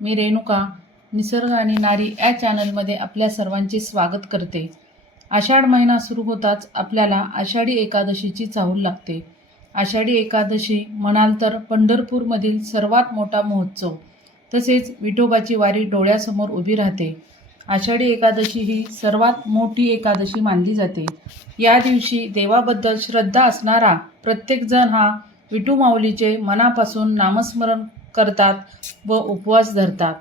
मी रेणुका निसर्ग आणि नारी या चॅनलमध्ये आपल्या सर्वांचे स्वागत करते. आषाढ महिना सुरू होताच आपल्याला आषाढी एकादशीची चाहूल लागते. आषाढी एकादशी म्हणाल तर पंढरपूरमधील सर्वात मोठा महोत्सव. तसेच विठोबाची वारी डोळ्यासमोर उभी राहते. आषाढी एकादशी ही सर्वात मोठी एकादशी मानली जाते. या दिवशी देवाबद्दल श्रद्धा असणारा प्रत्येकजण हा विठू माऊलीचे मनापासून नामस्मरण करतात व उपवास धरतात.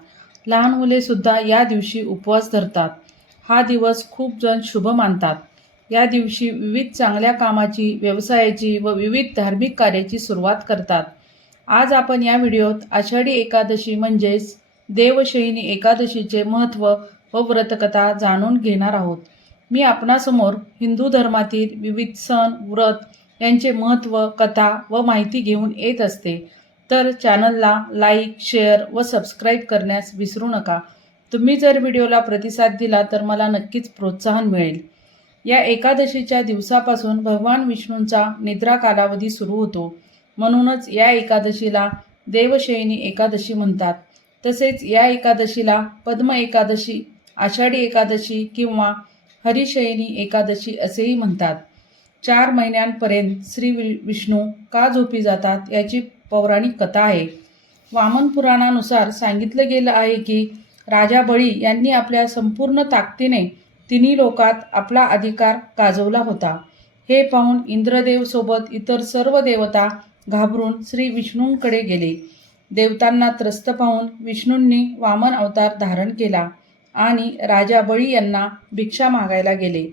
लहान मुलेसुद्धा या दिवशी उपवास धरतात. हा दिवस खूप जण शुभ मानतात. या दिवशी विविध चांगल्या कामाची व्यवसायाची व विविध धार्मिक कार्याची सुरुवात करतात. आज आपण या व्हिडिओत आषाढी एकादशी म्हणजेच देवशयनी एकादशीचे महत्त्व व व्रतकथा जाणून घेणार आहोत. मी आपणासमोर हिंदू धर्मातील विविध सण व्रत यांचे महत्त्व कथा व माहिती घेऊन येत असते. तर चॅनलला लाईक शेअर व सबस्क्राईब करण्यास विसरू नका. तुम्ही जर व्हिडिओला प्रतिसाद दिला तर मला नक्कीच प्रोत्साहन मिळेल. या एकादशीच्या दिवसापासून भगवान विष्णूंचा निद्रा कालावधी सुरू होतो. म्हणूनच या एकादशीला देवशयनी एकादशी म्हणतात. तसेच या एकादशीला पद्म एकादशी आषाढी एकादशी किंवा हरिशयनी एकादशी असेही म्हणतात. चार महिन्यांपर्यंत श्री विष्णू का झोपी जातात याची पौराणिक कथा आहे. वामन पुराणानुसार सांगितलं गेलं आहे की राजा बळी यांनी आपल्या संपूर्ण ताकदीने तिन्ही लोकात आपला अधिकार गाजवला होता. हे पाहून इंद्रदेवसोबत इतर सर्व देवता घाबरून श्री विष्णूंकडे गेले. देवतांना त्रस्त पाहून विष्णूंनी वामन अवतार धारण केला आणि राजा बळी यांना भिक्षा मागायला गेले.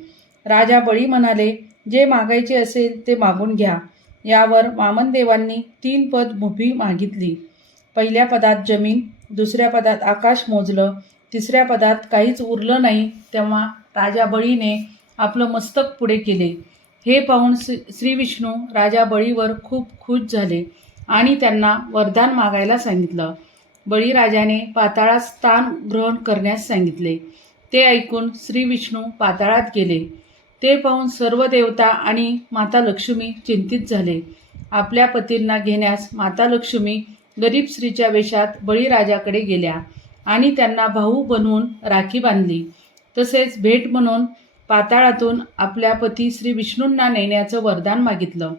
राजा बळी म्हणाले जे मागायचे असेल ते मागून घ्या. यावर वामनदेवांनी तीन पद मुभी मागितली. पहिल्या पदात जमीन दुसऱ्या पदात आकाश मोजलं तिसऱ्या पदात काहीच उरलं नाही तेव्हा राजा बळीने आपलं मस्तक पुढे केले. हे पाहून श्री श्री विष्णू राजा बळीवर खूप खुश झाले आणि त्यांना वरदान मागायला सांगितलं. बळीराजाने पाताळात स्थान ग्रहण करण्यास सांगितले. ते ऐकून श्री विष्णू पाताळात गेले. ते पाहून सर्व देवता आणि माता लक्ष्मी चिंतित झाले. आपल्या पतींना घेण्यास माता लक्ष्मी गरीब स्त्रीच्या वेशात बळीराजाकडे गेल्या आणि त्यांना भाऊ बनवून राखी बांधली. तसेच भेट म्हणून पाताळातून आपल्या पती श्री विष्णूंना नेण्याचं वरदान मागितलं.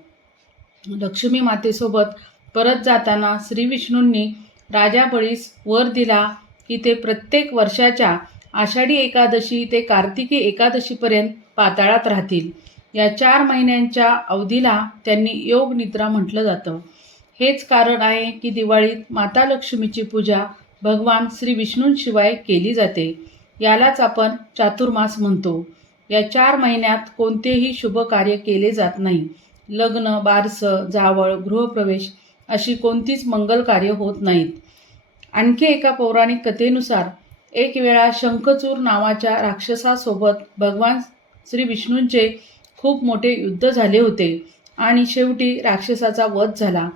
लक्ष्मी मातेसोबत परत जाताना श्री विष्णूंनी राजा बळीस वर दिला की ते प्रत्येक वर्षाच्या आषाढी एकादशी ते कार्तिकी एकादशीपर्यंत पाताळात राहतील. या चार महिन्यांच्या अवधीला त्यांनी योग निद्रा म्हटलं जातं. हेच कारण आहे की दिवाळीत माता लक्ष्मीची पूजा भगवान श्री विष्णूंशिवाय केली जाते. यालाच आपण चातुर्मास म्हणतो. या चार महिन्यात कोणतेही शुभ कार्य केले जात नाही. लग्न बारसं जावळ गृहप्रवेश अशी कोणतीच मंगल कार्य होत नाहीत. आणखी एका पौराणिक कथेनुसार एक वेळा शंखचूर नावाच्या राक्षसासोबत भगवान श्री विष्णूंचे खूप मोठे युद्ध झाले होते आणि शेवटी राक्षसाचा वध झाला.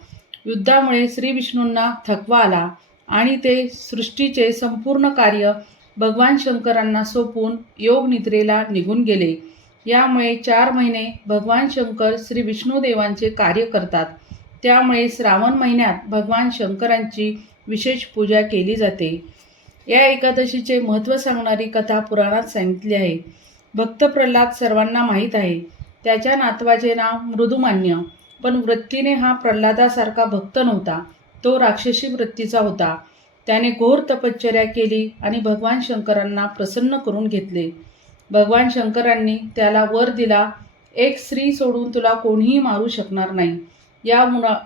युद्धामुळे श्री विष्णूंना थकवा आला आणि ते सृष्टीचे संपूर्ण कार्य भगवान शंकरांना सोपून योग निद्रेला निघून गेले. यामुळे चार महिने भगवान शंकर श्री विष्णुदेवांचे कार्य करतात. त्यामुळे श्रावण महिन्यात भगवान शंकरांची विशेष पूजा केली जाते. या एकादशीचे महत्त्व सांगणारी कथा पुराणात सांगितली आहे. भक्त प्रल्हाद सर्वांना माहीत आहे. त्याच्या नातवाचे नाव मृदुमान्य. पण वृत्तीने हा प्रल्हादासारखा भक्त नव्हता. तो राक्षसी वृत्तीचा होता. त्याने घोर तपश्चर्या केली आणि भगवान शंकरांना प्रसन्न करून घेतले. भगवान शंकरांनी त्याला वर दिला एक स्त्री सोडून तुला कोणीही मारू शकणार नाही या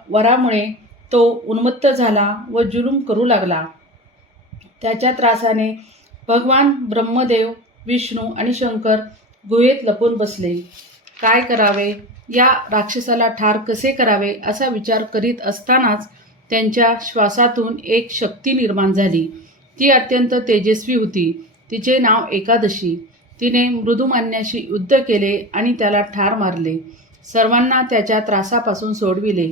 वरामुळे तो उन्मत्त झाला व जुलूम करू लागला. त्याच्या त्रासाने भगवान ब्रह्मदेव विष्णू आणि शंकर गुहेत लपून बसले. काय करावे? या राक्षसाला ठार कसे करावे? असा विचार करीत असतानाच त्यांच्या श्वासातून एक शक्ती निर्माण झाली. ती अत्यंत तेजस्वी होती. तिचे नाव एकादशी. तिने मृदुमान्याशी युद्ध केले आणि त्याला ठार मारले. सर्वांना त्याच्या त्रासापासून सोडविले.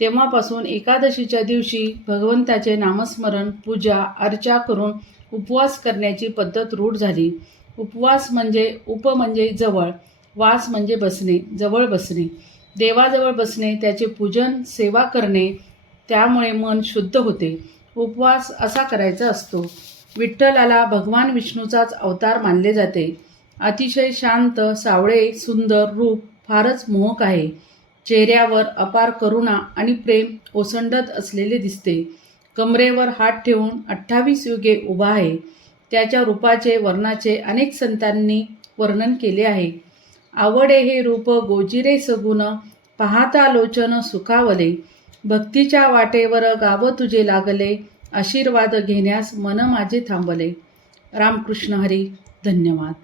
तेव्हापासून एकादशीच्या दिवशी भगवंताचे नामस्मरण पूजा अर्चा करून उपवास करण्याची पद्धत रूढ झाली. उपवास म्हणजे उप म्हणजे जवळ वास म्हणजे बसणे जवळ बसणे. देवाजवळ बसणे त्याचे पूजन सेवा करणे त्यामुळे मन शुद्ध होते. उपवास असा करायचा असतो. विठ्ठलाला भगवान विष्णूचाच अवतार मानले जाते. अतिशय शांत सावळे सुंदर रूप फारच मोहक आहे. चेहऱ्यावर अपार करुणा आणि प्रेम ओसंडत असलेले दिसते. कमरेवर हात ठेवून अठ्ठावीस युगे उभा आहे. त्याच्या रूपाचे वर्णाचे अनेक संतांनी वर्णन केले आहे. आवडे हे रूप गोजिरे सगुण पाहता लोचन सुखावले. भक्तीच्या वाटेवर गाव तुझे लागले आशीर्वाद घेण्यास मन माझे थांबले. रामकृष्ण हरी धन्यवाद.